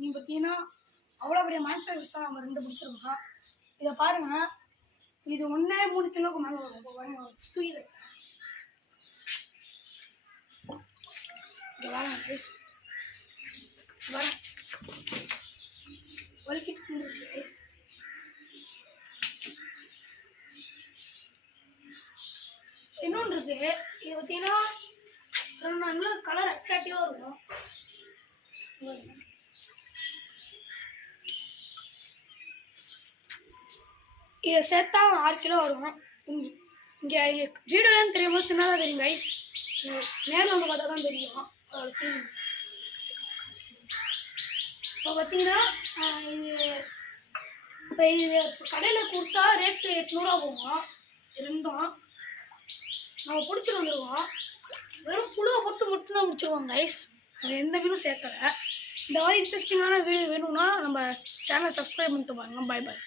நீ பார்த்தீங்கன்னா அவ்வளோ பெரிய மான்ஸ்டர் ஃபிஷ் தான் நம்ம 2 பிடிச்சிருக்கோம். இதை பாருங்க, இது 1.3 கிலோக்கு மேலே வரும். தூக்கிடு இங்கே வாங்க கைஸ், வர வலிக்கிட்டு இருந்துச்சு கைஸ். இன்னொன்று இருக்கு, இது பார்த்தீங்கன்னா நல்ல கலர் அட்ராக்டிவாக இருக்கும். இதை சேர்த்தா 6 கிலோ வரும். இங்கே வீடியோலாம் தெரியுமோ சின்னதாக தெரியும் கைஸ், நேரில் வந்து பார்த்தா தான் தெரியும் அதோட ஃபீலிங். இப்போ பார்த்தீங்கன்னா இது கடையில் கொடுத்தா ரேட்டு 800 போகும். ரெண்டும் நம்ம பிடிச்சிட்டு வந்துடுவோம். வெறும் புழுவை மட்டும்தான் பிடிச்சிருவோம் கைஸ், அது எந்த மீனும் சேர்க்கலை. இந்த மாதிரி இன்ட்ரெஸ்டிங்கான வீடியோ வேணும்னா நம்ம சேனலை சப்ஸ்கிரைப் பண்ணிட்டு பாருங்க. பாய் பாய்.